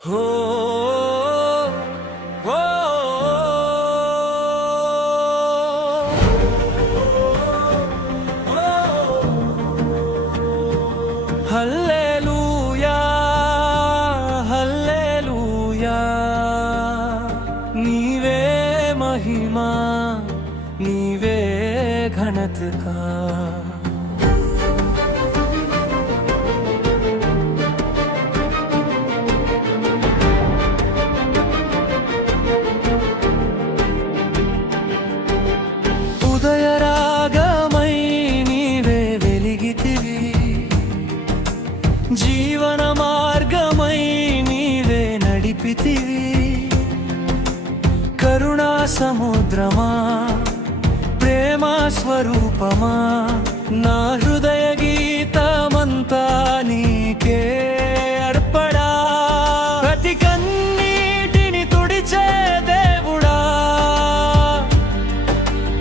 ఓ ఓ హల్లెలూయా హల్లెలూయా నీవే మహిమా నీవే ఘనత కా ఉదయరాగమై నీవే వెలిగితివి, జీవన మార్గమై నీవే నడిపితివి. కరుణా సముద్రమా ప్రేమ స్వరూపమా నా హృదయ గీతమంతా నీకే అర్పడా. ప్రతి కన్నీటిని తుడిచే దేవుడా,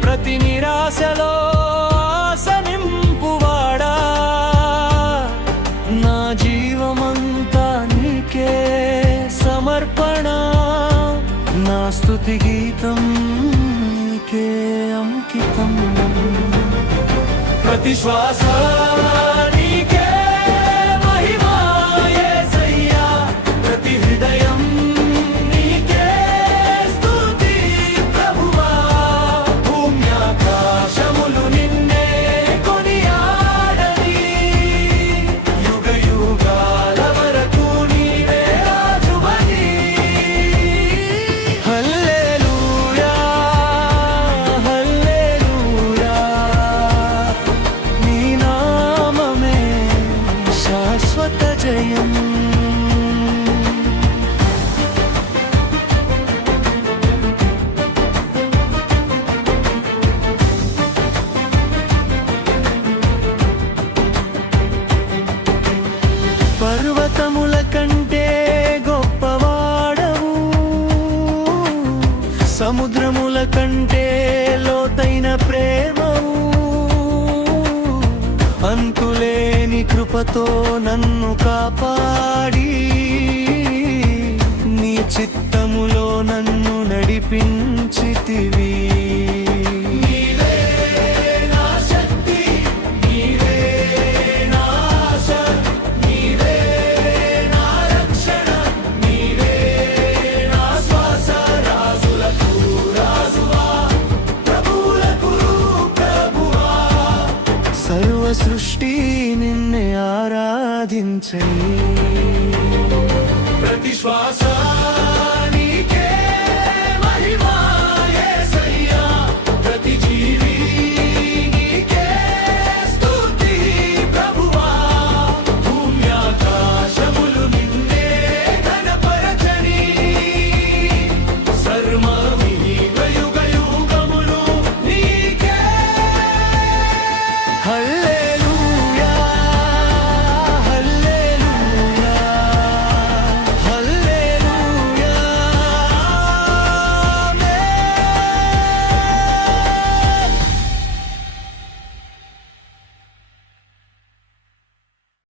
ప్రతి నిరాశలో ఆశ నింపువాడా. నా జీవమంతా నీకే సమర్పణ, నా స్తుతి గీతం నీకే అంకితం. ప్రతి శ్వాస నీకే మహిమా యేసయ్యా, ప్రతి హృదయం నీకే స్తుతి ప్రభువా. భూమ్యాకాశములు నిన్నే కొనియాడని, యుగ యుగాల వరకు నీవే రాజువని. హల్లెలూయా హల్లెలూయా నీ నామమే శాశ్వత జయం. పర్వతముల కంటే గొప్పవాడవు, సముద్రముల కంటే లోతైన ప్రేమవు. అంతులేని కృపతో నన్ను కాపాడి, నీ చిత్తములో నన్ను నడిపించితివి. నీవే నా శక్తి, నీవే నా ఆశ, నీవే నా రక్షణ, నీవే నా శ్వాస. రాజులకు రాజువా, ప్రభువులకు ప్రభువా, సర్వ సృష్టి నిన్నే ఆరాధించని. ప్రతి శ్వాస